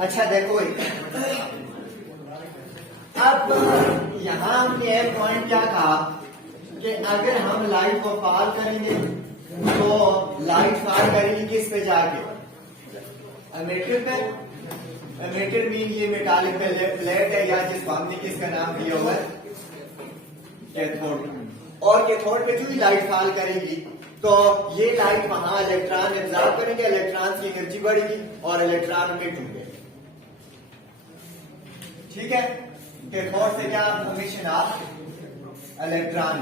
अच्छा देखो, अब यहां हमने एक पॉइंट क्या कहा कि अगर हम लाइट को फाल करेंगे तो लाइट फाल करेंगे किस पे जाके, एमिटर पे। एमिटर मीन ये मेटालिक प्लेट है या जिसको हमने किसका नाम दिया हुआ है, कैथोड। और कैथोड पे जो ही लाइट फाल करेगी तो ये लाइट वहां इलेक्ट्रॉन एब्जॉर्ब करेंगे, इलेक्ट्रॉन की एनर्जी बढ़ेगी और इलेक्ट्रॉन मिट होंगे। ठीक है, कैथोड से क्या फॉर्मेशन ऑफ इलेक्ट्रॉन।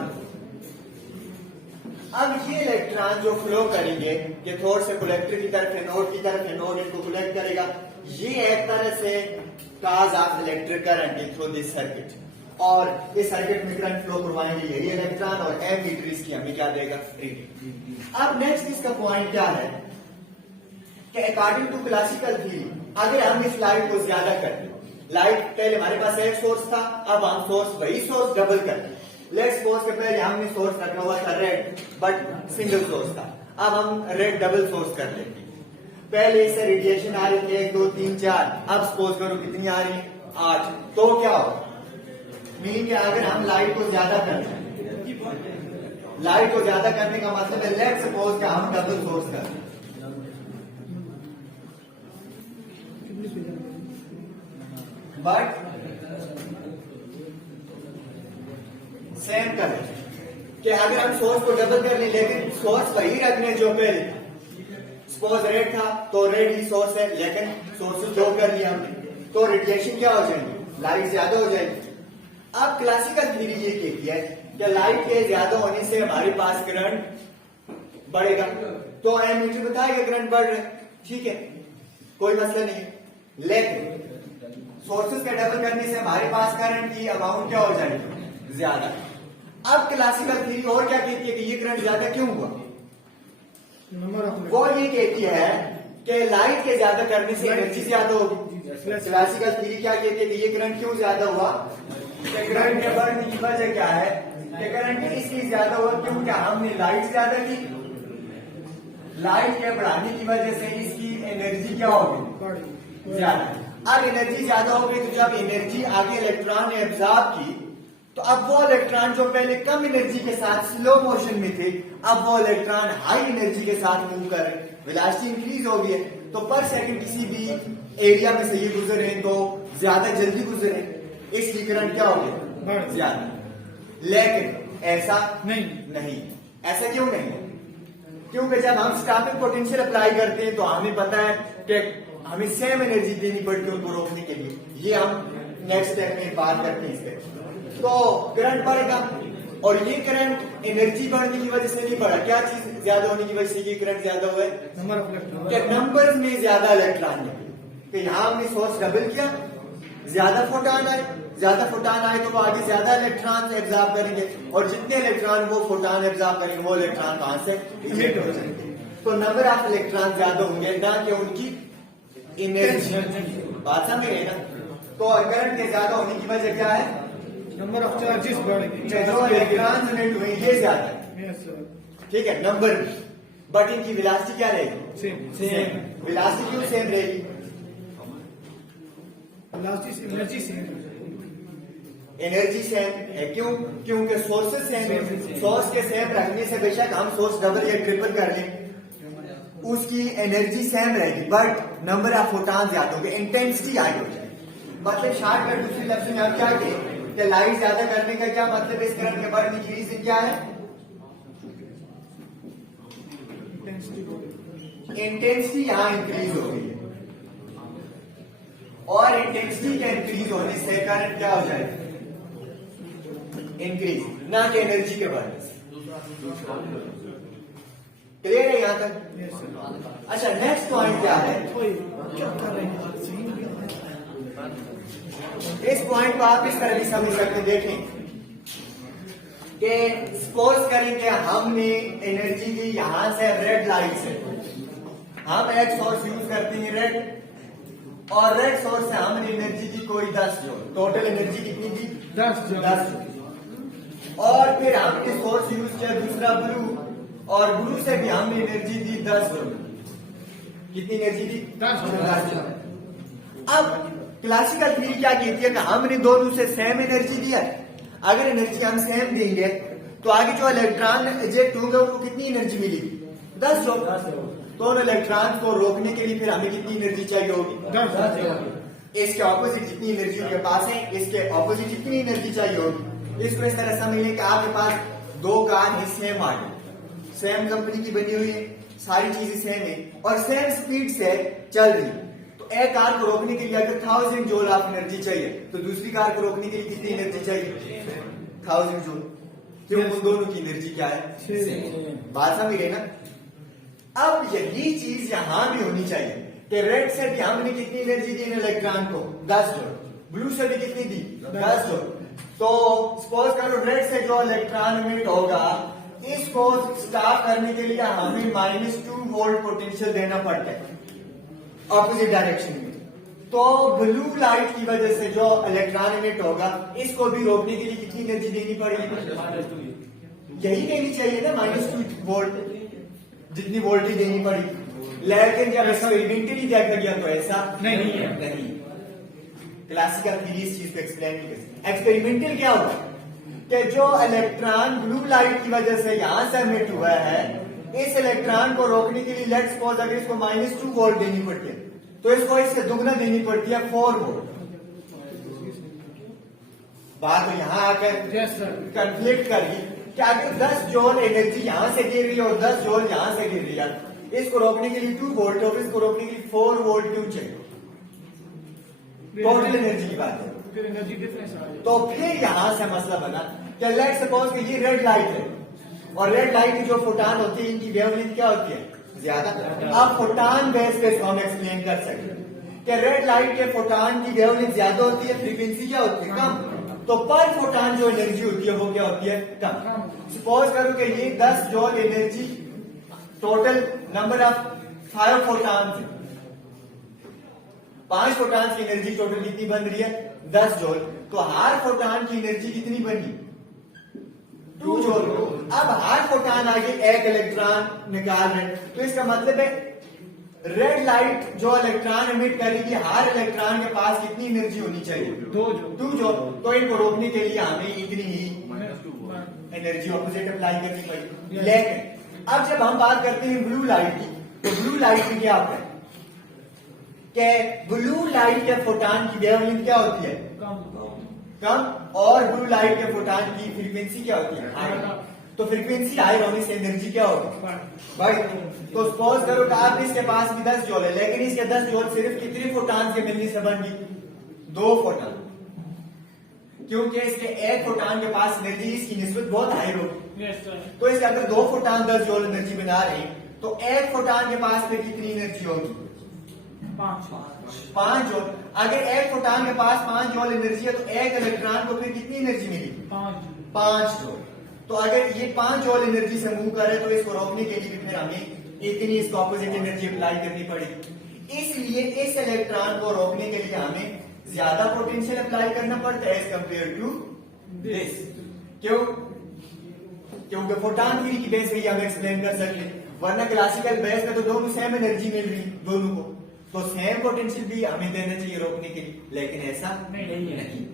अब ये इलेक्ट्रॉन जो फ्लो करेंगे कैथोड से कलेक्टर की तरफ, एनोड की तरफ, एनोड इनको कलेक्ट करेगा। ये एक तरह से cause of electric current through this circuit, और इस सर्किट में करंट फ्लो करवाएंगे यही इलेक्ट्रॉन, और एम मीटर इसकी हमें क्या देगा, रीडिंग। अब नेक्स्ट इसका पॉइंट क्या है कि अकॉर्डिंग टू क्लासिकल थ्योरी अगर हम इस लाइट को ज्यादा करते, लाइट पहले हमारे पास एक सोर्स था, अब हम सोर्स वही सोर्स डबल करते। लेट्स सपोज के पहले हमने सोर्स रखा हुआ था रेड, बट सिंगल सोर्स था, अब हम रेड डबल सोर्स कर लेंगे। पहले इससे रेडिएशन आ रही थी 1 2 3 4, अब सपोज करो कितनी आ रही है, 8। तो क्या होगा, मीनिंग कि अगर हम लाइट को ज्यादा करते हैं, लाइट को ज्यादा करने का मतलब है लेट्स सपोज कि हम डबल सोर्स करते हैं, बट सेम करें कि अगर हम सोर्स को डबल कर लें लेकिन सोर्स वही रखने जो पहले, सपोज रेड था तो रेड ही सोर्स है, लेकिन सोर्स दो कर लिया हमने, तो रेडिएशन क्या हो जाएगी, लाइट ज्यादा हो जाएगी। अब क्लासिकल थ्योरी ये कहती है कि लाइट के ज्यादा होने से हमारे पास करंट बढ़ेगा, तो एमीटर बताएगा करंट बढ़ रहा है, ठीक है, कोई मसला नहीं है। लेकिन सोर्सेस का डबल करने से हमारे पास करंट की अमाउंट क्या हो जाएगी, ज्यादा। अब क्लासिकल थ्योरी और क्या कहती है कि ये करंट ज्यादा क्यों हुआ, वो ये कहती है कि लाइट के ज्यादा करने से एनर्जी ज्यादा होगी। क्लासिकल थ्योरी क्या कहती है कि ये करंट क्यों ज्यादा हुआ, करंट के बढ़ने की वजह क्या है कि करंट इसलिए ज्यादा हुआ क्योंकि हमने लाइट ज्यादा की, लाइट के बढ़ाने की वजह से इसकी एनर्जी क्या होगी, ज्यादा। अब एनर्जी ज्यादा हो गई तो जब एनर्जी आगे इलेक्ट्रॉन ने एब्जॉर्ब की तो अब वो इलेक्ट्रॉन जो पहले कम एनर्जी के साथ स्लो मोशन में थे, अब वो इलेक्ट्रॉन हाई एनर्जी के साथ मूव कर रहे हैं, वेलोसिटी इंक्रीज हो गई है, तो पर सेकंड किसी भी एरिया में से ये गुजर रहे हैं तो ज्यादा जल्दी गुजरे, इसलिए करंट क्या हो गया, ज्यादा। लेकिन ऐसा नहीं, ऐसा क्यों नहीं है, क्योंकि जब हम स्टॉपिंग पोटेंशियल अप्लाई करते हैं तो हमें पता है कि हमें सेम एनर्जी देनी पड़ती है उनको रोकने के लिए, ये हम नेक्स्ट स्टेप में बात करते हैं इस पे। तो करंट बढ़ेगा, और ये करंट एनर्जी बढ़ने की वजह से नहीं बढ़ा, क्या चीज ज्यादा होने की वजह से ये करंट ज्यादा हुआ है, नंबर्स में ज्यादा इलेक्ट्रॉन निकले। तो यहाँ हमने सोर्स डबल किया, ज्यादा फोटॉन आए, ज्यादा फोटॉन आए तो वो आगे ज्यादा इलेक्ट्रॉन एब्जॉर्ब करेंगे, और जितने इलेक्ट्रॉन वो फोटॉन एब्जॉर्ब करेंगे वो इलेक्ट्रॉन कहां से इमिट हो जाएंगे, तो नंबर ऑफ इलेक्ट्रॉन ज्यादा होंगे ना कि उनकी एनर्जी। बात समझ गए ना, तो करंट के ज्यादा होने की वजह क्या है, नंबर ऑफ चार्जेस बढ़ेंगे, जो इलेक्ट्रॉन यूनिट हुए ये ज्यादा है, ठीक है, नंबर, बट इनकी वेलोसिटी क्या रहेगी, सेम। वेलोसिटी क्यों सेम रहेगी, एनर्जी सेम, एनर्जी सेम है, क्यों, क्योंकि सोर्सेस सेम है। सोर्स के सेम रखने से बेशक हम सोर्स डबल या ट्रिपल कर लें, उसकी एनर्जी सेम रहेगी बट नंबर ऑफ फोटॉन ज्यादा होंगे, इंटेंसिटी हाई हो जाएगी। मतलब शॉर्टकट दूसरे लफ्ज में आप क्या कहें कि लाइट ज्यादा करने का क्या मतलब, इस करंट के बढ़ने की रीजन क्या है, इंटेंसिटी यहाँ इंक्रीज हो गई है, और इंटेंसिटी के इंक्रीज होने से करंट क्या हो जाएगा, इंक्रीज, ना कि एनर्जी के बढ़ने से। क्लियर है यहाँ तक। अच्छा, नेक्स्ट पॉइंट क्या है, इस पॉइंट को आप इस तरह भी समझ सकते, देखें कि सपोज करें कि हमने एनर्जी दी यहां से रेड लाइट से, हम एक सोर्स यूज करते हैं रेड, और रेड सोर्स से हमने एनर्जी दी कोई 10 जूल, टोटल एनर्जी कितनी दी, 10 जूल। और फिर हमने सोर्स यूज किया दूसरा ब्लू, और ब्लू से भी हमने एनर्जी दी 10 जूल। कितनी एनर्जी दी? 10 जूल। अब क्लासिकल थ्योरी क्या कहती है कि हमने दोनों से सेम एनर्जी दिया है। अगर एनर्जी हम सेम देंगे तो आगे जो इलेक्ट्रॉन इजेक्ट होगा उनको कितनी एनर्जी मिलेगी? 10 जूल। दोनों इलेक्ट्रॉन को रोकने के लिए फिर हमें कितनी एनर्जी चाहिए होगी? 10 इसके ऑपोजिट जितनी एनर्जी उनके पास है, इसके ऑपोजिट कितनी एनर्जी चाहिए होगी? इसको इस तरह समझिए कि आपके पास दो कार है सेम मॉडल, सेम कंपनी की बनी हुई है, सारी चीजें सेम है और सेम स्पीड से चल रही है। तो एक कार को रोकने के लिए अगर 1000 जूल ऑफ एनर्जी चाहिए तो दूसरी कार को रोकने के लिए कितनी एनर्जी चाहिए? 1000 जूल। क्यों? उन दोनों की एनर्जी क्या है? सेम। बात समझ गई ना? अब यही चीज यहां भी होनी चाहिए कि रेड से भी हमने कितनी एनर्जी दी इलेक्ट्रॉन को? 10 जूल। ब्लू से भी कितनी दी? 10 जूल। तो सपोज करो रेड से जो इलेक्ट्रॉन इमिट होगा इसको स्टॉप करने के लिए हमें -2 वोल्ट पोटेंशियल देना पड़ता है ऑपोजिट डायरेक्शन में। तो ब्लू लाइट की वजह से जो इलेक्ट्रॉन इमिट होगा इसको भी रोकने के लिए कितनी एनर्जी देनी पड़ेगी? यही देनी चाहिए ना, -2 वोल्ट जितनी वोल्टेज देनी पड़ी। लेकिन जब एक्सपेरिमेंटली देखा गया तो ऐसा नहीं है। नहीं। क्लासिकल थ्योरी इस चीज को एक्सप्लेन नहीं कर सकती। एक्सपेरिमेंटल क्या होगा कि जो इलेक्ट्रॉन ब्लू लाइट की वजह से यहां से इमिट हुआ है इस इलेक्ट्रॉन को रोकने के लिए लेट्स सपोज अगर इसको -2 वोल्ट देनी पड़ती है तो इसको इससे दुगना देनी पड़ती है 4 वोल्ट। बात तो यहां आकर कंफ्लिक्ट कर गई कि अगर 10 जूल एनर्जी यहां से गिर रही है और 10 जूल यहां से गिर रही है, इसको रोकने के लिए 2 वोल्ट और इसको रोकने के लिए 4 वोल्ट क्यों चाहिए? टोटल एनर्जी की बात है। फिर एनर्जी डिफरेंस आ जाएगा। तो फिर यहां से मसला बना कि लेट्स सपोज कि ये रेड लाइट है और रेड लाइट की जो फोटान होती है इनकी वेवलेंथ क्या होती है? ज्यादा। अब फोटान बेस पे इसको हम एक्सप्लेन कर सकते हैं कि रेड लाइट के फोटान की वेवलेंथ ज्यादा होती है, फ्रीक्वेंसी क्या होती है? कम। तो पर फोटान जो एनर्जी होती है वो क्या होती है? कम। सपोज करो कि ये 10 joule energy total number of 5 photon है, 5 फोटान की एनर्जी टोटल कितनी बन रही है? 10 जूल। तो हर फोटान की एनर्जी कितनी बनी? 2 जूल। अब हर फोटान आगे एक इलेक्ट्रॉन निकाल रहे हैं तो इसका मतलब है रेड लाइट जो इलेक्ट्रॉन एमिट करेगी हर इलेक्ट्रॉन के पास कितनी एनर्जी होनी चाहिए? 2 जूल। तो इनको रोकने के लिए हमें इतनी ही एनर्जी ऑपोजिट अप्लाई करनी पड़ी। लेकिन अब जब हम बात करते हैं ब्लू लाइट की तो ब्लू लाइट में क्या होता है कि ब्लू लाइट के फोटान की वेवलेंथ क्या होती है? कम। और ब्लू लाइट के फोटान की फ्रीक्वेंसी क्या होती है? हाई। तो फ्रीक्वेंसी हाई होने से एनर्जी क्या होगी? बढ़। तो सपोज करो कि आप इसके पास भी 10 जूल है लेकिन इसके 10 जूल सिर्फ कितने फोटान के मिलने से बन गई? 2 फोटान। क्योंकि इसके एक फोटान के पास एनर्जी इसकी निस्बत बहुत हाई होगी। तो इसके अगर 2 फोटान 10 जूल एनर्जी बना रहे हैं तो एक फोटान के पास फिर कितनी एनर्जी होगी? 5 जूल। अगर एक फोटान के पास 5 जूल एनर्जी है तो एक इलेक्ट्रॉन को फिर कितनी एनर्जी मिलेगी? 5 जूल। तो अगर ये 5 जूल एनर्जी से मूव करे तो इसको रोकने के लिए फिर हमें इतनी इसको ऑपोजिट एनर्जी अप्लाई करनी पड़ेगी। इसलिए इस इलेक्ट्रॉन को रोकने के लिए हमें ज्यादा पोटेंशियल अप्लाई करना पड़ता है एज कंपेयर टू दिस। क्यों? क्योंकि फोटान थ्योरी की बेस पे हम एक्सप्लेन कर सकते हैं, वरना क्लासिकल बेस में तो दोनों सेम एनर्जी मिल रही दोनों को, तो सेम पोटेंशियल भी हमें देना चाहिए रोकने के लिए, लेकिन ऐसा नहीं।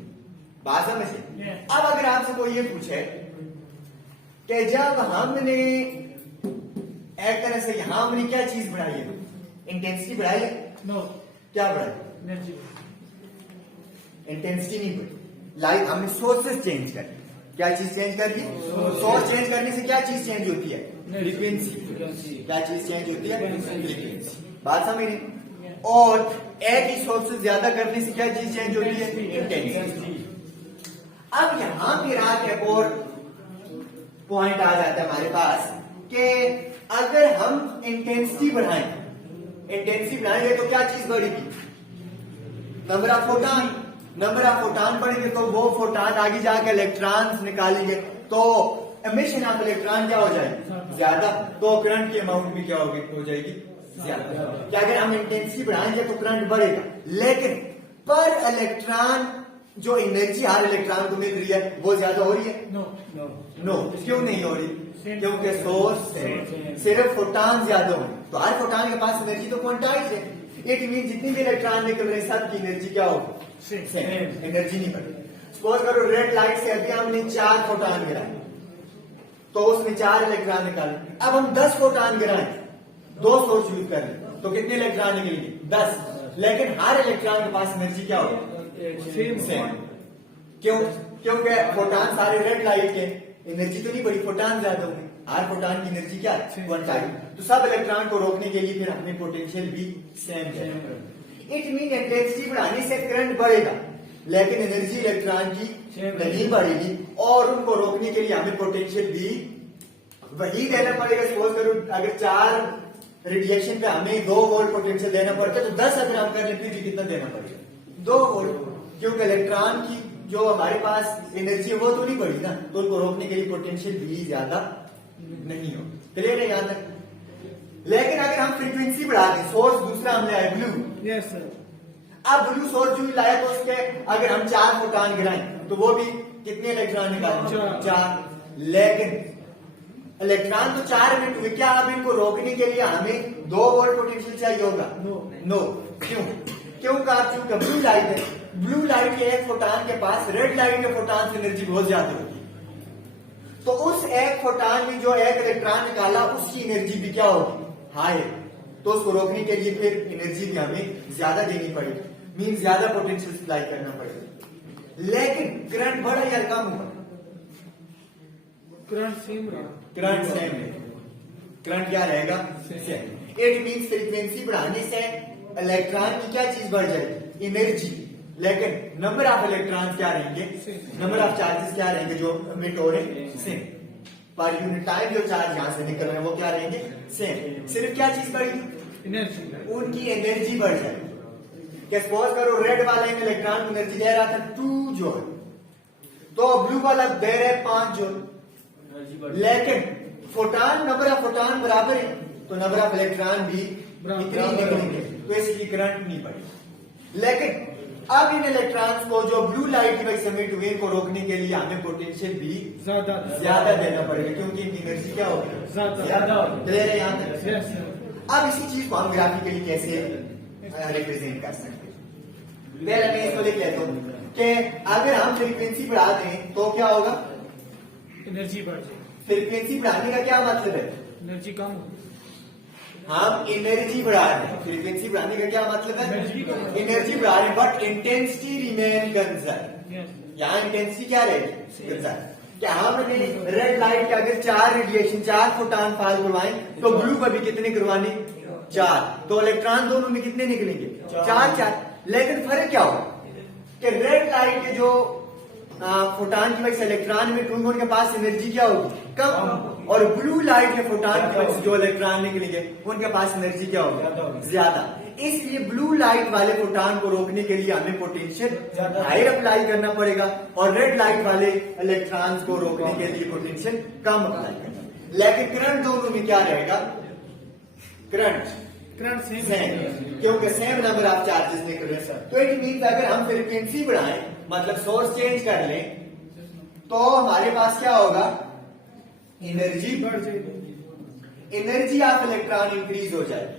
बात समझे? अब अगर आपसे कोई ये पूछे कि जब हमने एक तरह से यहां हमने क्या चीज बढ़ाई है? इंटेंसिटी बढ़ाई है? नो। क्या बढ़ाई? इंटेंसिटी नहीं बढ़ी। लाइट हमने सोर्सेस चेंज कर दी। क्या चीज चेंज कर दी? सोर्स चेंज करने से क्या चीज चेंज होती है? फ्रीक्वेंसी। क्या चीज चेंज होती है? फ्रीक्वेंसी। बात समझ रही? और एक ही सोर्स से ज्यादा करने से क्या चीज चेंज होती है? इंटेंसिटी। अब यहां फिर आके एक और पॉइंट आ जाता है हमारे पास कि अगर हम इंटेंसिटी बढ़ाएंगे तो क्या चीज बढ़ेगी? Number of photon. Number of photon बढ़ेंगे तो वो फोटान आगे जाके इलेक्ट्रॉन्स निकालेंगे तो एमिशन ऑफ इलेक्ट्रॉन क्या हो जाएगी? ज्यादा। तो करंट की अमाउंट भी क्या होगी? हो जाएगी ज्यादा। क्या अगर हम इंटेंसिटी बढ़ाएंगे तो करंट बढ़ेगा, लेकिन पर इलेक्ट्रॉन जो एनर्जी हर इलेक्ट्रॉन को मिल रही है वो ज्यादा हो रही है? नो। क्यों नहीं हो रही? क्योंकि सोर्स सिर्फ फोटान ज्यादा हो, तो हर फोटॉन के पास एनर्जी तो क्वांटाइज है। इट मीन जितनी भी इलेक्ट्रॉन निकल रहे हैं सबकी एनर्जी क्या होगी, सेम, एनर्जी नहीं बढ़ेगी। सपोज करो रेड लाइट से अभी हमने 4 फोटॉन गिराए तो उसमें 4 इलेक्ट्रॉन निकाले। अब हम 10 फोटॉन गिराए, 2 सोर्स यूज कर लें तो कितने इलेक्ट्रॉन निकलेंगे, 10। लेकिन हर इलेक्ट्रॉन के पास एनर्जी क्या होगी, सेम। क्यों, क्योंकि फोटॉन सारे रेड लाइट के, एनर्जी तो नहीं बढ़ी, फोटॉन ज्यादा होंगे, हर फोटॉन की एनर्जी क्या है, क्वांटाइज। तो सब इलेक्ट्रॉन को रोकने के लिए फिर हमने पोटेंशियल भी सेम है। इट मीन इंटेंसिटी बढ़ाने से करंट बढ़ेगा लेकिन एनर्जी इलेक्ट्रॉन की नहीं बढ़ेगी, और उनको रोकने के लिए हमें पोटेंशियल भी वही देना पड़ेगा। सपोज करो अगर 4 रेडिएशन पे हमें 2 वोल्ट पोटेंशियल देना पड़ता है तो 10 अगर हम कर ले फिर भी कितना देना पड़ेगा, 2 वोल्ट, क्योंकि इलेक्ट्रॉन की जो हमारे पास एनर्जी है वो तो नहीं बढ़ी ना, तो उनको रोकने के लिए पोटेंशियल भी ज्यादा नहीं हो। क्लियर है यहां तक। लेकिन अगर हम फ्रीक्वेंसी बढ़ा दें, सोर्स दूसरा हमने आया ब्लू, यस सर, अब ब्लू सोर्स जो लाया तो उसके अगर हम 4 फोटॉन गिराएं तो वो भी कितने इलेक्ट्रॉन निकालेंगे, 4। लेकिन इलेक्ट्रॉन तो 4 मिनट हुए, क्या अब इनको रोकने के लिए हमें 2 वोल्ट पोटेंशियल चाहिए होगा, नो। क्यों, क्योंकि ब्लू लाइट है, ब्लू लाइट के एक फोटॉन के पास रेड लाइट के फोटॉन से एनर्जी बहुत ज्यादा होगी, तो उस एक फोटॉन में जो एक इलेक्ट्रॉन निकाला उसकी एनर्जी भी क्या होगी, हाई। तो उसको रोकने के लिए फिर एनर्जी भी हमें ज्यादा देनी पड़ेगी, मीन ज्यादा पोटेंशियल सप्लाई करना पड़ेगा। लेकिन करंट बढ़ा या कम हुआ, करंट सेम रहा, करंट सेम है, करंट क्या रहेगा, सेम। इट मीन फ्रीक्वेंसी बढ़ाने से इलेक्ट्रॉन की क्या चीज बढ़ जाएगी, एनर्जी, लेकिन नंबर ऑफ इलेक्ट्रॉन क्या रहेंगे, नंबर ऑफ चार्जेस क्या रहेंगे जो मिट हो रहे हैं, सेम। पर यूनिट टाइम जो चार्ज यहां से निकल रहे हैं वो क्या रहेंगे, सेम। सिर्फ क्या चीज बढ़ी, एनर्जी, उनकी एनर्जी बढ़ जाएगी। क्या सपोज करो रेड वाले में इलेक्ट्रॉन की एनर्जी दे रहा था 2 जूल, तो ब्लू वाला दे रहे 5 जूल, लेकिन फोटॉन, नंबर ऑफ फोटॉन बराबर है तो नंबर ऑफ इलेक्ट्रॉन भी इतने ही निकलेंगे, तो इसलिए करंट नहीं बढ़ेगी। लेकिन अब इन इलेक्ट्रॉन्स को जो ब्लू लाइट की वजह से मिट हुए को रोकने के लिए हमें पोटेंशियल भी ज्यादा देना पड़ेगा, क्योंकि इनकी एनर्जी क्या होगी, ज्यादा होगी। क्लियर है यहाँ तक। Yes sir. अब इसी चीज को हम ग्राफिकली कैसे रिप्रेजेंट कर सकते हैं, पहले मैं इसको लिख लेता हूँ कि अगर हम फ्रीक्वेंसी बढ़ा दें तो क्या होगा, एनर्जी बढ़ जाएगी, फ्रीक्वेंसी बढ़ाने का क्या मतलब है, एनर्जी कम होगी, हम एनर्जी बढ़ा रहे हैं। फ्रीक्वेंसी बढ़ाने का क्या मतलब है, एनर्जी बढ़ा रहे हैं, but intensity remain conserve. Yes, यहाँ इंटेंसिटी क्या रहेगी, कंजर्व। क्या हमने रेड लाइट के अगर 4 रेडिएशन, 4 फोटॉन फायर करवाएं तो ब्लू पर भी कितने करवाने, 4, तो इलेक्ट्रॉन दोनों में कितने निकलेंगे, 4। लेकिन फर्क क्या होगा कि रेड लाइट के जो फोटॉन की वजह से इलेक्ट्रॉन में टूंगे उनके पास एनर्जी क्या होगी, कम, और ब्लू लाइट के फोटॉन की वजह से जो इलेक्ट्रॉन निकलेंगे उनके पास एनर्जी क्या होगी, ज्यादा। इसलिए ब्लू लाइट वाले फोटॉन को रोकने के लिए हमें पोटेंशियल हायर अप्लाई करना पड़ेगा, और रेड लाइट वाले इलेक्ट्रॉन्स को रोकने के लिए पोटेंशियल कम अप्लाई करना। लेकिन करंट दोनों में क्या रहेगा, करंट सेम, क्योंकि सेम नंबर ऑफ चार्जेस निकल रहे हैं। तो इट मीन अगर हम फ्रीक्वेंसी बढ़ाएं, मतलब सोर्स चेंज कर लें, तो हमारे पास क्या होगा, एनर्जी बढ़ जाएगी, एनर्जी ऑफ इलेक्ट्रॉन इंक्रीज हो जाएगी,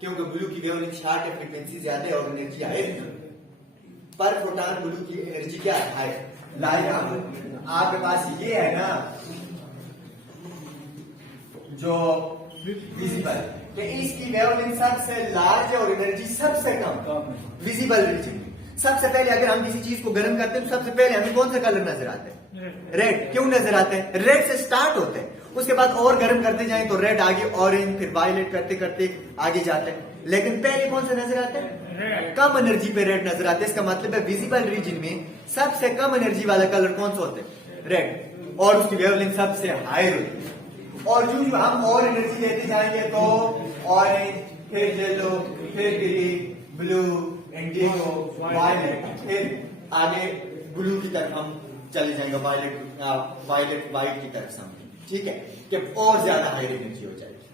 क्योंकि ब्लू की वेवलेंथ शॉर्ट है, फ्रीक्वेंसी ज्यादा है और एनर्जी हाई है। पर फोटॉन ब्लू की एनर्जी क्या है, हाई। लाइक आपके पास ये है ना जो विजिबल, तो इसकी वेवलेंथ सबसे लार्ज है और एनर्जी सबसे कम विजिबल रीजन में। सबसे पहले अगर हम किसी चीज को गर्म करते हैं तो सबसे पहले हमें कौन सा कलर नजर आता है, रेड। क्यों नजर आते हैं, रेड से स्टार्ट होते हैं, उसके बाद और गर्म करते जाएं तो रेड, आगे ऑरेंज, फिर वायलेट करते करते आगे जाते हैं। लेकिन पहले कौन सा नजर आता है, कम एनर्जी पे रेड नजर आता है। इसका मतलब है विजिबल रीजन में सबसे कम एनर्जी वाला कलर कौन सा होता है, रेड, और उसकी वेवलेंथ सबसे हाई होती है। और जो हम और एनर्जी देते जाएंगे तो ऑरेंज, फिर येलो, फिर ग्रीन, ब्लू, इंडिगो, वायलेट, फिर आगे ब्लू की तरफ हम चले जाएंगे, वायलेट व्हाइट की तरफ हम, ठीक है, कि और ज्यादा हाई एनर्जी हो जाएगी,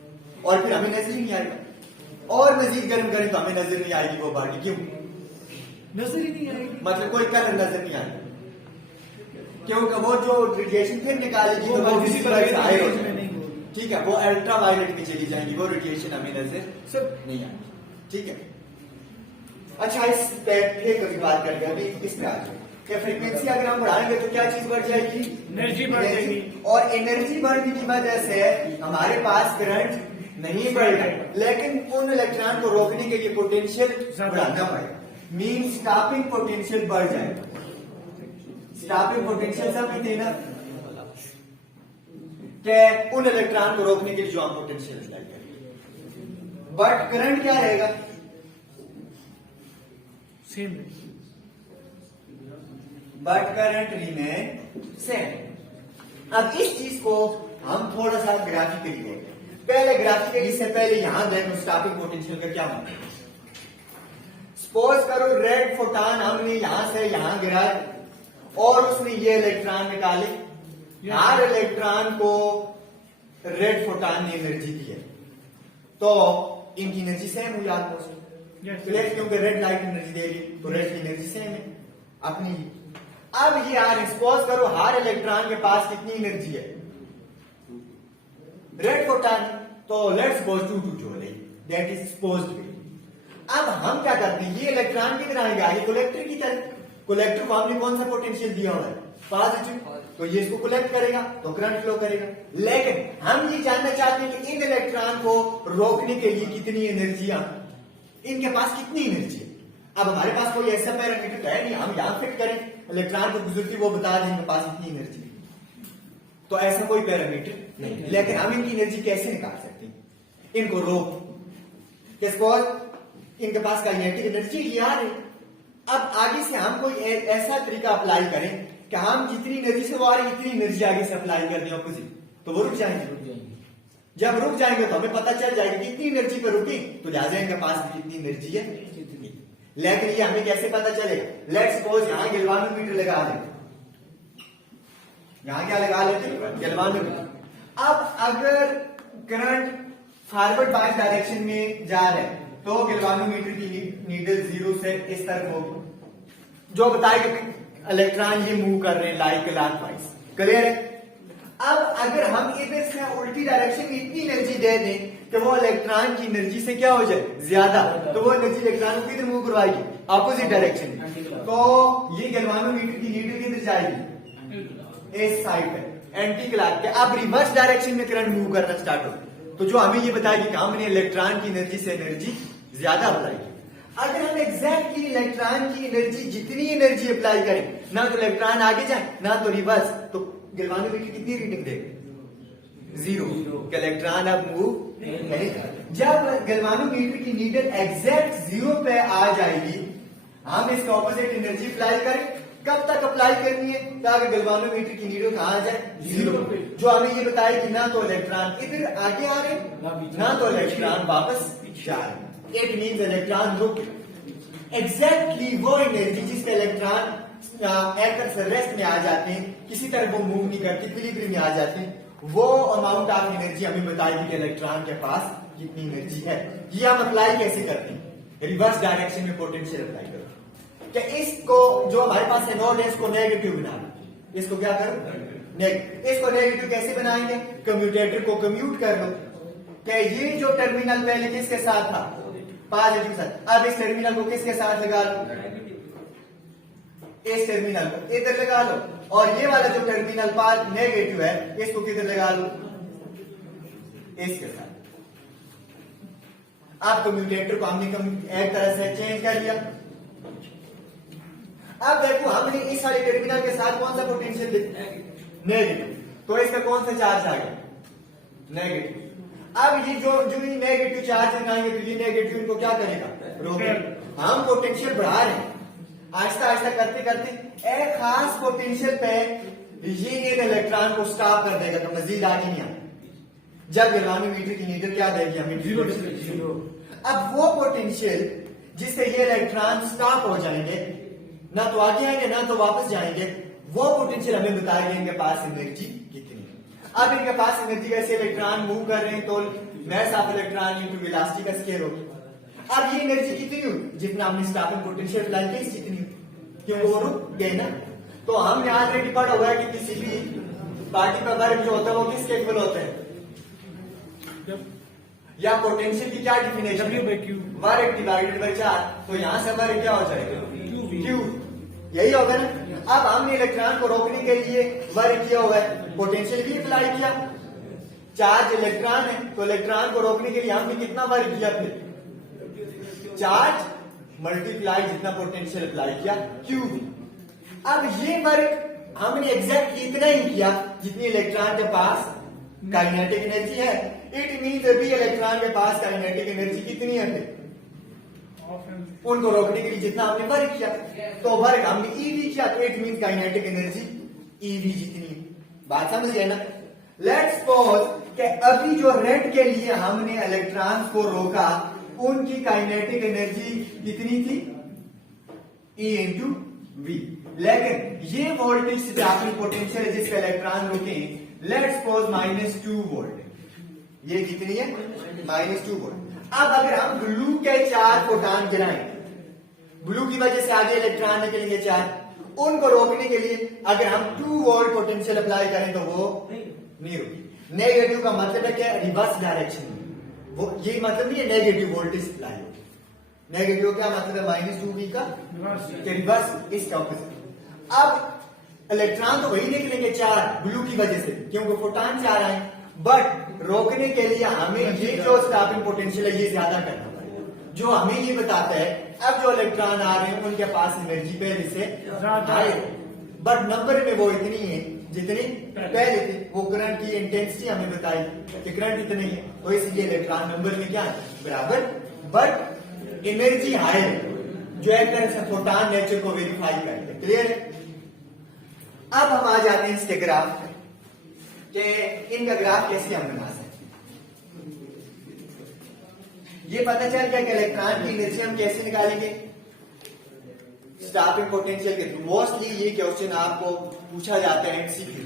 और फिर हमें नजर ही नहीं आएगा। और मजीद गर्म करें तो हमें नजर नहीं आएगी वो बॉडी, क्यों नजर ही नहीं आएगी, मतलब कोई कलर नजर नहीं आएगा, क्योंकि वो जो रेडिएशन फिर निकालेगी तो वो विजिबल हाई हो जाएगी। ठीक है, वो अल्ट्रा वायलेट में चली जाएंगी, वो रेडिएशन हमें नजर सर नहीं आएगी। ठीक है, अच्छा इस पे फिर कभी बात करेंगे, अभी इस पे आ जाए कि फ्रीक्वेंसी अगर हम बढ़ाएंगे तो क्या चीज बढ़ जाएगी, एनर्जी बढ़ जाएगी। और एनर्जी बढ़ने की वजह से हमारे पास करंट नहीं बढ़ेगा, लेकिन उन इलेक्ट्रॉन को रोकने के लिए पोटेंशियल बढ़ाना पड़ेगा, मीन स्टॉपिंग पोटेंशियल बढ़ जाएगा। स्टॉपिंग पोटेंशियल सब थे ना कि उन इलेक्ट्रॉन को रोकने के लिए जो हम पोटेंशियल अप्लाई करेंगे, बट करंट क्या रहेगा, same but current remain same. अब इस चीज को हम थोड़ा सा ग्राफिकली देखें, पहले ग्राफिकली से पहले यहां देखो स्टॉपिंग पोटेंशियल का क्या मतलब है। सपोज करो रेड फोटॉन हमने यहां से यहां गिरा और उसने ये इलेक्ट्रॉन निकाले, हर इलेक्ट्रॉन को रेड फोटॉन ने एनर्जी दी है, तो इनकी एनर्जी सेम हुई ऑलमोस्ट, क्योंकि रेड लाइट एनर्जी देगी तो रेड की एनर्जी सेम है अपनी। अब ये यार सपोज करो हर इलेक्ट्रॉन के पास कितनी एनर्जी है, रेड फोटॉन, तो लेट्स सपोज 2 जो है दैट इज सपोज्ड। अब हम क्या करते हैं, ये इलेक्ट्रॉन किधर आएंगे, आगे कलेक्टर की तरफ, कलेक्टर को हमने कौन सा पोटेंशियल दिया हुआ है, पॉजिटिव, तो ये इसको कलेक्ट करेगा तो करंट फ्लो करेगा। लेकिन हम ये जानना चाहते हैं कि इन इलेक्ट्रॉन को रोकने के लिए कितनी एनर्जी, इनके पास कितनी एनर्जी है। अब हमारे पास कोई ऐसा पैरामीटर है नहीं, हम यहां फिट करें इलेक्ट्रॉन को गुजरती वो बता दें इनके पास कितनी एनर्जी है, तो ऐसा कोई पैरामीटर नहीं। लेकिन हम इनकी एनर्जी कैसे निकाल सकते हैं, इनको रोक इनके पास काइनेटिक एनर्जी ये आ रही। अब आगे से हम कोई ऐसा तरीका अप्लाई करें कि हम जितनी एनर्जी से वो आ रही इतनी एनर्जी आगे से अप्लाई कर दें ऑपोजिट, तो वो रुक जाएंगे। जब रुक जाएंगे तो हमें पता चल जाएगा कि इतनी एनर्जी पर रुकी, तो लिहाजा इनके पास भी कितनी एनर्जी है। लेकिन ये हमें कैसे पता चलेगा, लेट्स सपोज यहां गैल्वानोमीटर लगा दें, यहां क्या लगा लेते हैं, गैल्वानोमीटर। अब अगर करंट फॉरवर्ड बायस डायरेक्शन में जा रहे हैं तो गैल्वानोमीटर की नीडल 0 से इस तरफ होगी, जो बताएगा कि इलेक्ट्रॉन ये मूव कर रहे हैं लाइक क्लॉकवाइज, क्लियर है। अब अगर हम इधर से उल्टी डायरेक्शन में इतनी एनर्जी दे दें कि वो इलेक्ट्रॉन की एनर्जी से क्या हो जाए ज्यादा, तो वो एनर्जी इलेक्ट्रॉन को किधर मूव करवाएगी, ऑपोजिट डायरेक्शन में, तो ये गैल्वानोमीटर की नीडल किधर जाएगी, इस साइड पे एंटी क्लॉक के। अब रिवर्स डायरेक्शन में करंट मूव करना स्टार्ट हो, तो जो हमें ये बताएगी कि हमने इलेक्ट्रॉन की एनर्जी से एनर्जी ज्यादा अप्लाई की। अगर हम एग्जैक्टली इलेक्ट्रॉन की एनर्जी जितनी एनर्जी अप्लाई करें, ना तो इलेक्ट्रॉन आगे जाए ना तो रिवर्स, तो गैल्वानोमीटर कितनी रीडिंग देगा, 0, इलेक्ट्रॉन अब मूव नहीं। जब गैल्वानोमीटर की नीडल एग्जैक्ट 0 पे आ जाएगी, हम इसका ऑपोजिट एनर्जी अप्लाई करें। कब तक अप्लाई करनी है, ताकि गैल्वानोमीटर की नीडल कहां आ जाए, 0 पे, जो हमें ये बताए कि ना तो इलेक्ट्रॉन इधर आगे आ रहे ना तो इलेक्ट्रॉन वापस जा रहे। इट मीन्स इलेक्ट्रॉन रुक, एग्जैक्टली वो एनर्जी जिसका इलेक्ट्रॉन एकर से रेस्ट में आ जाते हैं, किसी तरह वो मूव नहीं करती, इक्विलिब्रियम में आ जाते हैं, वो अमाउंट ऑफ एनर्जी हमें बताएगी कि इलेक्ट्रॉन के पास कितनी एनर्जी है। ये हम अप्लाई कैसे करते हैं, रिवर्स डायरेक्शन में पोटेंशियल अप्लाई करो, कि इसको जो हमारे पास एनोड है इसको नेगेटिव बना लो, इसको क्या करो इसको नेगेटिव कैसे बनाएंगे, कम्यूटेटर को कम्यूट कर लो, कि ये जो टर्मिनल पहले किसके साथ था, पॉजिटिव साथ, अब इस टर्मिनल को किसके साथ लगा लो, इस टर्मिनल को इधर लगा लो, और ये वाला जो टर्मिनल नेगेटिव है इसको किधर लगा लो, इसके साथ। अब कम्यूटेटर को हमने एक तरह से चेंज कर लिया। अब देखो हमने इस वाले टर्मिनल के साथ कौन सा पोटेंशियल नेगेटिव, तो इसका कौन सा चार्ज आ गया, नेगेटिव। अब ये जो ये नेगेटिव चार्ज लगाएंगे तो ये नेगेटिव इनको क्या करेगा, रोकेगा। हम पोटेंशियल बढ़ा रहे हैं, आहिस्ता आहिस्ता करते करते एक खास पोटेंशियल पे ये इन इलेक्ट्रॉन को स्टॉप कर देगा, तो मजीद आगे नहीं आए। जब गैल्वानोमीटर की नीडल क्या देगी हमें, 0। अब वो पोटेंशियल जिससे ये इलेक्ट्रॉन स्टॉप हो जाएंगे, ना तो आगे आएंगे ना तो वापस जाएंगे, वो पोटेंशियल हमें बताएगा इनके पास एनर्जी कितनी है। अब इनके पास एनर्जी कैसे, इलेक्ट्रॉन मूव कर रहे हैं तो mass of electron into velocity का स्केयर होगी। अब ये एनर्जी कितनी हुई, जितना हमने स्टॉपिंग पोटेंशियल अप्लाई की जितनी हुई, क्योंकि वो रुक गए ना। तो हमने ऑलरेडी पढ़ा हुआ है कि किसी भी पार्टी का वर्क जो होता है वो किसके इक्वल होता है, या पोटेंशियल की क्या definition W by Q। Work divided by charge, तो यहाँ से वर्क क्या हो जाएगा QV। Q, यही होगा ना। अब हमने इलेक्ट्रॉन को रोकने के लिए वर्क किया हुआ है, पोटेंशियल भी अप्लाई किया, चार्ज इलेक्ट्रॉन है तो इलेक्ट्रॉन को रोकने के लिए हमने कितना वर्क किया, फिर चार्ज मल्टीप्लाई जितना पोटेंशियल अप्लाई किया Q। अब ये वर्क हमने एग्जैक्ट इतना ही किया जितनी इलेक्ट्रॉन के पास काइनेटिक एनर्जी है। इट मीन्स अभी इलेक्ट्रॉन के पास काइनेटिक एनर्जी कितनी है, उनको रोकने के लिए जितना हमने वर्क किया, तो वर्क हमने ईवी किया, तो it means kinetic energy EV जितनी है। बात समझ गए ना। लेट्स सपोज कि अभी जो रेड के लिए हमने इलेक्ट्रॉन्स को रोका उनकी काइनेटिक एनर्जी कितनी थी, E इंटू वी। लेकिन ये वोल्टेज स्टॉपिंग पोटेंशियल है जिसका इलेक्ट्रॉन रुके, लेट्स सपोज -2 वोल्ट, ये कितनी है -2 वोल्ट। अब अगर हम ब्लू के 4 फोटॉन गिराएं, ब्लू की वजह से आगे इलेक्ट्रॉन निकलेंगे 4, उनको रोकने के लिए अगर हम 2 वोल्ट पोटेंशियल अप्लाई करें तो वो नहीं रुकी। नेगेटिव का मतलब है क्या, रिवर्स डायरेक्शन में, वो ये मतलब नहीं है नेगेटिव वोल्टेज अप्लाई हो। नेगेटिव क्या मतलब है, -2V का रिवर्स, इसका ऑपोजिट। अब इलेक्ट्रॉन तो वही निकलेंगे 4 ब्लू की वजह से क्योंकि फोटॉन 4 आए, बट रोकने के लिए हमें ये जो स्टॉपिंग पोटेंशियल है ये ज्यादा करना पड़ेगा, जो हमें ये बताता है अब जो इलेक्ट्रॉन आ रहे हैं उनके पास एनर्जी पहले से आए, बट नंबर में वो इतनी है जितनी पहले थी। वो करंट की इंटेंसिटी हमें बताई कि करंट इतनी है, तो इसलिए इलेक्ट्रॉन नंबर में क्या है बराबर, बट एनर्जी हाई है, जो एक तरह से फोटॉन नेचर को वेरीफाई करते। क्लियर है। अब हम आ जाते हैं इसके ग्राफ पे कि इनका ग्राफ कैसे हम बना सकते हैं। ये पता चल गया कि इलेक्ट्रॉन की एनर्जी हम कैसे निकालेंगे, स्टॉपिंग पोटेंशियल के थ्रू। मोस्टली ये क्वेश्चन आपको पूछा जाता है एमसीक्यू,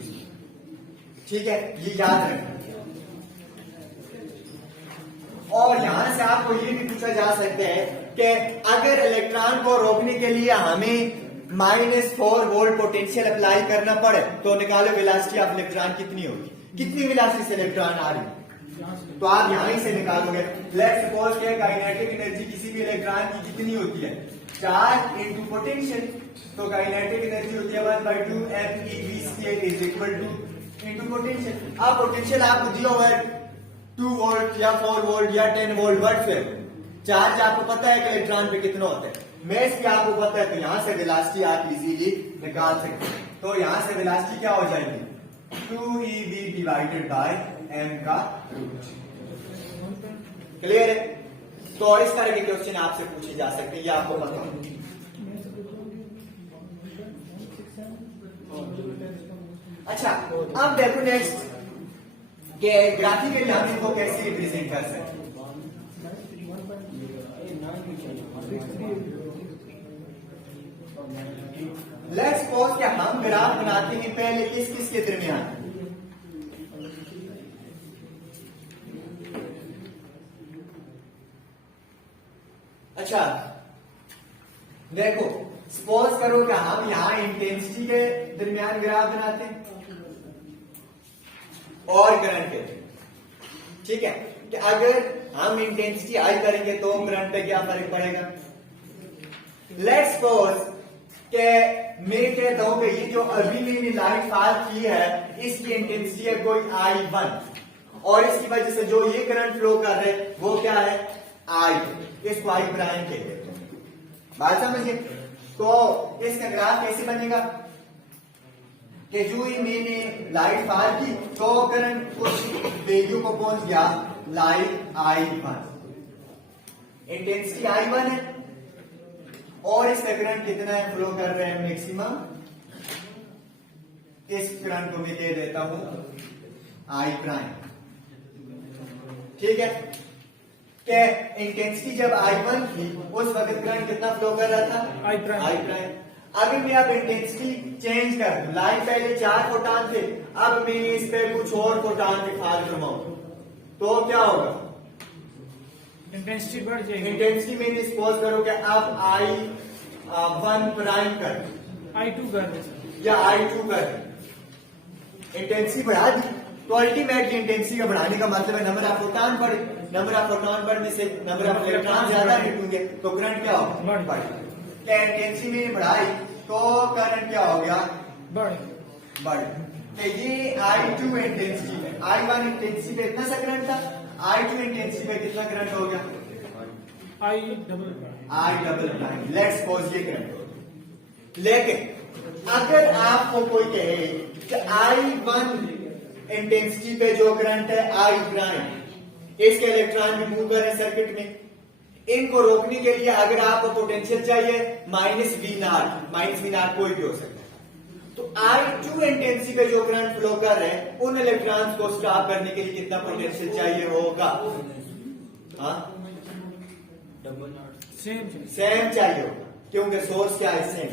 ठीक है, ये याद रखना। और यहां से आपको ये भी पूछा जा सकता है कि अगर इलेक्ट्रॉन को रोकने के लिए हमें -4 वोल्ट पोटेंशियल अप्लाई करना पड़े तो निकालो वेलोसिटी ऑफ इलेक्ट्रॉन कितनी होगी, कितनी वेलोसिटी से इलेक्ट्रॉन आ रही है, तो आप यहीं से निकालोगे। लेट्स सपोज के काइनेटिक एनर्जी किसी भी इलेक्ट्रॉन की कितनी होती है, चार्ज इनटू पोटेंशियल, तो काइनेटिक एनर्जी होती है 1/2 MeV² is equal to into potential. अब पोटेंशियल आपको दिया हुआ है 2 वोल्ट या 4 वोल्ट या 10 वोल्ट, बट फिर चार्ज आपको पता है कि इलेक्ट्रॉन पे कितना होता है, मैस भी आपको पता है, तो यहां से वेलोसिटी आप इजीली निकाल सकते हैं। तो यहां से वेलोसिटी क्या हो जाएगी, 2eV डिवाइडेड बाय m का रूट। क्लियर है। तो इस तरह के क्वेश्चन आपसे पूछे जा सकते हैं, ये आपको पता हो। अच्छा, अब देखो नेक्स्ट कि ग्राफिकली हम इनको कैसे रिप्रेजेंट कर सकते हैं। लेट्स सपोज कि हम ग्राफ बनाते हैं पहले किस किस के दरमियान, अच्छा देखो सपोज करो कि हम यहां इंटेंसिटी के दरमियान ग्राफ बनाते हैं और करंट के, ठीक है, कि अगर हम इंटेंसिटी हाई करेंगे तो करंट पे क्या फर्क पड़ेगा। लेट्स सपोज के मैं कहता हूं कि ये जो अभी मैंने लाइट पास की है इसकी इंटेंसिटी है कोई I1 और इसकी वजह से जो ये करंट फ्लो कर रहे हैं वो क्या है I, इसको I प्राइम कहते हैं। बात समझिए। तो इसका ग्राफ कैसे बनेगा कि जो ही मैंने लाइट पार की तो करंट कुछ वैल्यू को पहुंच गया लाइट I1, इंटेंसिटी I1 है और इसका करंट कितना है फ्लो कर रहे हैं मैक्सिमम, इस करंट को मैं दे देता हूं I प्राइम, ठीक है। कि इंटेंसिटी जब I1 थी उस वक्त करंट कितना फ्लो कर रहा था I प्राइम। अभी मैं अब इंटेंसिटी चेंज कर दूं, लाइट पहले 4 फोटॉन थे, अब मैंने इस पे कुछ और फोटॉन दिखा घुमाऊं तो क्या होगा, इंटेंसिटी बढ़ जाएगी। इंटेंसिटी मैंने सपोज करो कि अब I1 प्राइम कर I2 कर दे या I2 कर, इंटेंसिटी बढ़ा दी तो अल्टीमेटली इंटेंसिटी का बढ़ाने का मतलब है नंबर ऑफ फोटॉन बढ़े, नंबर ऑफ फोटॉन बढ़ने से नंबर ऑफ इलेक्ट्रॉन ज्यादा निकलेंगे तो करंट क्या होगा, बढ़। क्या इंटेंसिटी में बढ़ाई तो करंट क्या हो गया, बढ़। तो ये I2 इंटेंसिटी पे, I1 इंटेंसिटी पे इतना सा करंट था, I2 इंटेंसिटी पे कितना करंट हो गया, I double prime. Let's suppose ये करंट। लेकिन अगर आपको कोई कहे कि I1 इंटेंसिटी पे जो करंट है I प्राइम, इसके इलेक्ट्रॉन भी मूव कर रहे हैं सर्किट में, इनको रोकने के लिए अगर आपको पोटेंशियल चाहिए -V0 कोई भी हो सकता है, तो I2 इंटेंसिटी पे जो करंट फ्लो कर रहे हैं उन इलेक्ट्रॉन्स को स्टॉप करने के लिए कितना पोटेंशियल चाहिए होगा, हाँ सेम चाहिए होगा, क्योंकि सोर्स क्या है, सेम।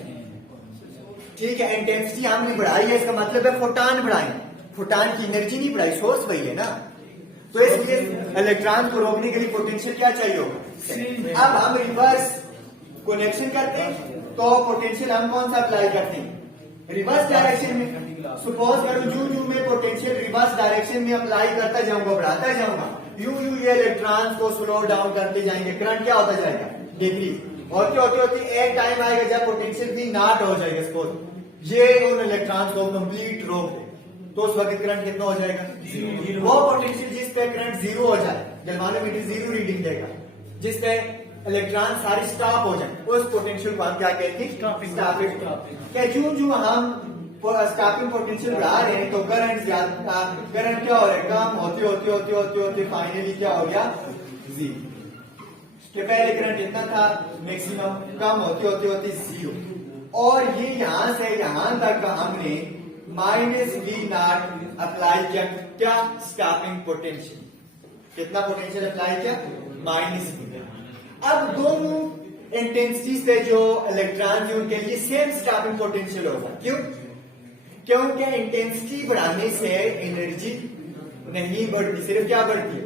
ठीक है, इंटेंसिटी हमने बढ़ाई है, इसका मतलब है फोटॉन बढ़ाई, फोटॉन की एनर्जी नहीं बढ़ाई, सोर्स वही है ना, तो इसलिए इलेक्ट्रॉन को रोकने के लिए पोटेंशियल क्या चाहिए होगा। अब हम रिवर्स कनेक्शन करते हैं तो पोटेंशियल हम कौन सा अप्लाई करते हैं, रिवर्स डायरेक्शन में। सपोज करो जो मैं पोटेंशियल रिवर्स डायरेक्शन में अप्लाई करता जाऊंगा, बढ़ाता जाऊंगा, यूं ये इलेक्ट्रॉन्स को स्लो डाउन करते जाएंगे, करंट क्या होता जाएगा, डिक्रीज होते होते होते एक टाइम आएगा जब पोटेंशियल V0 हो जाएगा, सपोज ये उन इलेक्ट्रॉन्स को कंप्लीट रोक दे, तो उस वक्त करंट कितना हो जाएगा, वो पोटेंशियल जिस पे करंट जीरो हो जाए, गैल्वेनोमीटर जीरो रीडिंग देगा, जिस पे इलेक्ट्रॉन सारे स्टॉप हो जाए, उस पोटेंशियल को हम क्या कहते हैं, स्टॉपिंग। क्या जो हम स्टॉपिंग पोटेंशियल बढ़ा रहे हैं तो करंट ज्यादा, करंट क्या हो रहा है, कम होते होते होते होते होते फाइनली क्या हो गया, जीरो। कि पहले करंट इतना था मैक्सिमम, कम होते होते होते जीरो, और ये यहां से यहां तक हमने -V0 अप्लाई किया, क्या, स्टॉपिंग पोटेंशियल। कितना पोटेंशियल अप्लाई किया, -V0। अब दोनों इंटेंसिटी से जो इलेक्ट्रॉन है उनके लिए सेम स्टॉपिंग पोटेंशियल होगा, क्यों, क्योंकि इंटेंसिटी बढ़ाने से एनर्जी नहीं बढ़ती, सिर्फ क्या बढ़ती है,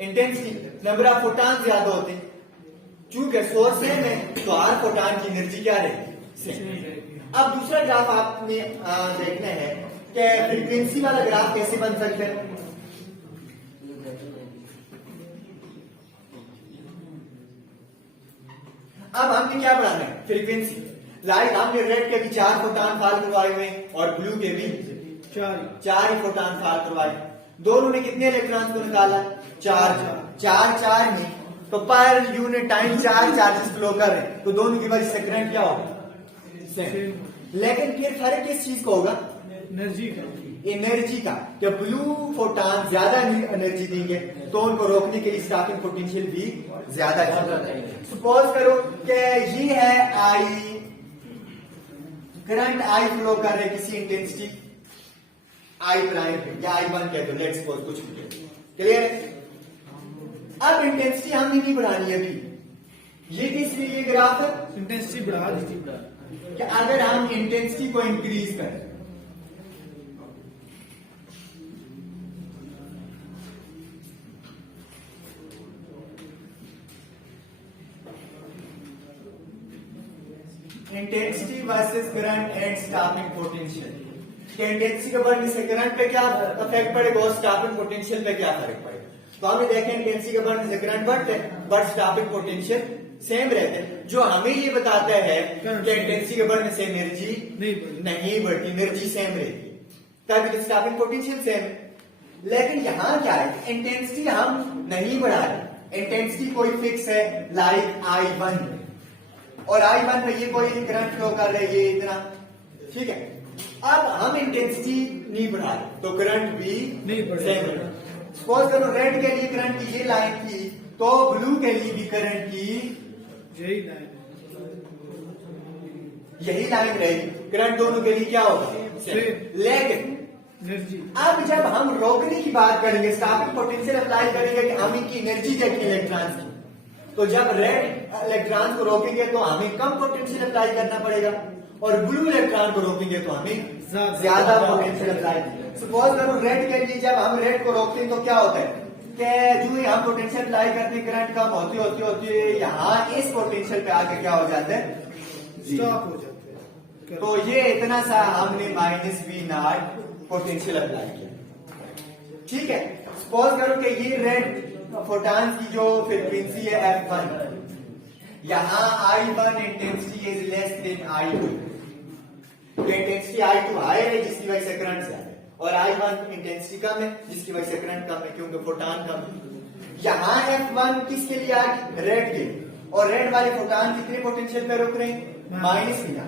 इंटेंसिटी, नंबर ऑफ फोटॉन ज्यादा होते हैं, चूंकि सोर्स सेम है तो हर फोटॉन की एनर्जी क्या रहेगी, सेम। अब दूसरा ग्राफ आपने देखना है कि फ्रीक्वेंसी वाला ग्राफ कैसे बन सकता है। अब हमने क्या बढ़ाना है, फ्रीक्वेंसी। लाइक हमने रेड के भी 4 फोटॉन फाल करवाए हुए और ब्लू के भी 4 ही फोटॉन फाल करवाए, दोनों ने कितने इलेक्ट्रॉन्स को निकाला, 4 में, तो per unit time 4 charges flow कर रहे हैं, तो दोनों की वजह से करंट क्या होगा, सेम। लेकिन फिर फर्क किस चीज का होगा, एनर्जी का। जब ब्लू फोटॉन ज्यादा एनर्जी देंगे तो उनको रोकने के लिए स्टॉपिंग पोटेंशियल भी ज्यादा है। सपोज करो कि ये है आई, करंट आई फ्लो कर रहे किसी इंटेंसिटी आई प्राइम पे या I1 कह दो, लेट्स सपोज कुछ भी, क्लियर है। अब इंटेंसिटी हमने नहीं बढ़ानी है अभी, ये किस लिए ग्राफ है, इंटेंसिटी बढ़ा दीजिए, कि अगर हम इंटेंसिटी को इंक्रीज करें, intensity versus current and stopping potential, कि इंटेंसिटी के बढ़ने से करंट पे क्या इफेक्ट पड़ेगा और स्टॉपिंग पोटेंशियल पे क्या फर्क पड़ेगा। तो हमें देखें इंटेंसिटी के बढ़ने से करंट बढ़ते हैं बट स्टॉपिंग पोटेंशियल सेम रहते हैं, जो हमें ये बताता है कि इंटेंसिटी के बढ़ने से एनर्जी नहीं बढ़ती, एनर्जी सेम रहती है, तभी स्टॉपिंग पोटेंशियल सेम है। लेकिन यहाँ क्या है, इंटेंसिटी हम नहीं बढ़ा रहे, इंटेंसिटी कोई फिक्स है, लाइक I1, और I1 में ये कोई करंट फ्लो कर रहे ये इतना, ठीक है। अब हम इंटेंसिटी नहीं बढ़ा रहे तो करंट भी सेम है। सपोज करो रेड के लिए करंट की ये लाइन थी तो ब्लू के लिए भी करंट की यही लाइन रहेगी, करंट दोनों के लिए क्या होगा, सेम। लेकिन अब जब हम रोकने की बात करेंगे, स्टॉपिंग पोटेंशियल अप्लाई करेंगे कि हम इनकी एनर्जी देखें इलेक्ट्रॉन्स की, तो जब रेड इलेक्ट्रॉन को रोकेंगे तो हमें कम पोटेंशियल अप्लाई करना पड़ेगा, और ब्लू इलेक्ट्रॉन को रोकेंगे तो हमें ज्यादा पोटेंशियल अप्लाई। सपोज करो रेड के लिए जब हम रेड को रोकते हैं तो क्या होता है कि जो ही हम पोटेंशियल अप्लाई करते हैं करंट कम होती होती होती है, यहाँ इस पोटेंशियल पे आके क्या हो जाता है, स्टॉप हो जाते हैं। तो ये इतना सा हमने -V0 पोटेंशियल अप्लाई किया। ठीक है, सपोज करो कि ये रेड फोटॉन्स की जो फ्रीक्वेंसी है F1, यहां I1 intensity is less than I2, तो इंटेंसिटी I2 हायर है जिसकी वजह से करंट ज्यादा है, और I1 इंटेंसिटी कम है जिसकी वजह से करंट कम है क्योंकि फोटॉन कम है। यहां F1 किसके लिए आ गई? रेड के, और रेड वाले फोटॉन कितने पोटेंशियल पे रोक रहे हैं? -V0।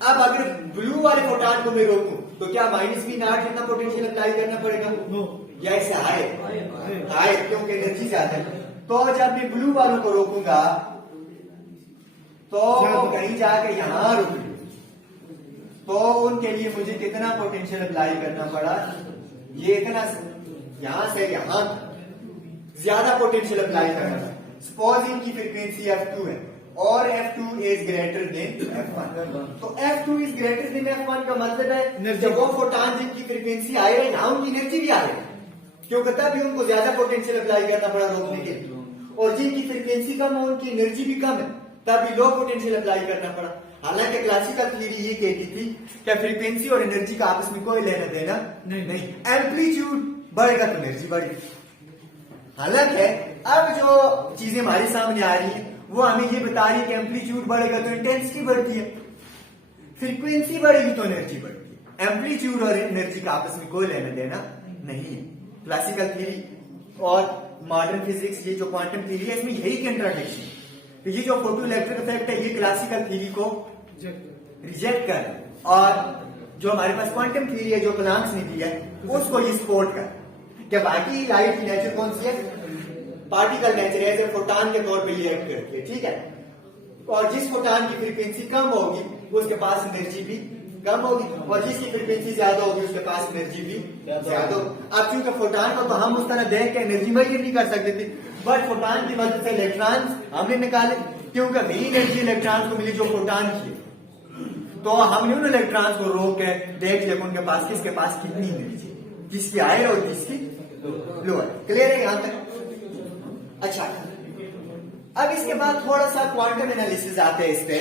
अब अगर ब्लू वाले फोटॉन को मैं रोकूं तो क्या -V0 जितना पोटेंशियल अप्लाई करना पड़ेगा? नो, या इसे हाई क्योंकि एनर्जी ज्यादा है। तो जब मैं ब्लू वालों को रोकूंगा तो कहीं जाके यहां रुक, तो उनके लिए मुझे कितना पोटेंशियल अप्लाई करना पड़ा? ये इतना, यहां से यहां ज्यादा पोटेंशियल अप्लाई करना था। सपोज इनकी फ्रीक्वेंसी F2 है और F2 is greater than F1, तो F2 is greater than F1 का मतलब है जब वो फोटॉन जिनकी फ्रीक्वेंसी आ रही है यहां उनकी एनर्जी भी आ रही है, क्योंकि तभी उनको ज्यादा पोटेंशियल अप्लाई करना पड़ा रोकने के लिए, और जिनकी फ्रीक्वेंसी कम है उनकी एनर्जी भी कम है तभी लो पोटेंशियल अप्लाई करना पड़ा। हालांकि क्लासिकल थ्योरी ये कहती थी कि फ्रीक्वेंसी और एनर्जी का आपस में कोई लेना देना नहीं, एम्पलीट्यूड बढ़ेगा तो एनर्जी बढ़ेगी। हालांकि अब जो चीजें हमारे सामने आ रही है वो हमें ये बता रही है कि एम्पलीट्यूड बढ़ेगा तो इंटेंसिटी बढ़ती है, फ्रीक्वेंसी बढ़ेगी तो एनर्जी बढ़ती है, एम्पलीट्यूड और एनर्जी का आपस में कोई लेना देना नहीं है। क्लासिकल थ्योरी और मॉडर्न फिजिक्स, ये जो क्वांटम थ्योरी है, इसमें यही कंट्राडिक्शन है। तो ये जो फोटो इलेक्ट्रिक इफेक्ट है ये क्लासिकल थ्योरी को रिजेक्ट कर, और जो हमारे पास क्वांटम थ्योरी है जो प्लांक्स ने दी है उसको ये सपोर्ट कर, कि बाकी लाइट की नेचर कौन सी है? पार्टिकल नेचर है, फोटॉन के तौर पे ये एक्ट करती है, ठीक है। और जिस फोटॉन की फ्रीक्वेंसी कम होगी उसके पास एनर्जी भी कम होगी, और जिसकी फ्रीक्वेंसी ज्यादा होगी उसके पास एनर्जी भी ज्यादा होगी। अब चूंकि फोटॉन को तो हम उस तरह देख के एनर्जी मेजर नहीं कर सकते थे, बट फोटॉन की मदद से इलेक्ट्रॉन हमने निकाले, क्योंकि वही एनर्जी इलेक्ट्रॉन को मिली जो फोटॉन की, तो हमने उन इलेक्ट्रॉन को रोक के देख लिया उनके पास किसके पास कितनी एनर्जी, किसकी हायर और किसकी लोअर। क्लियर है यहां तक? अच्छा, अब इसके बाद थोड़ा सा क्वांटम एनालिसिस आते हैं इस पे।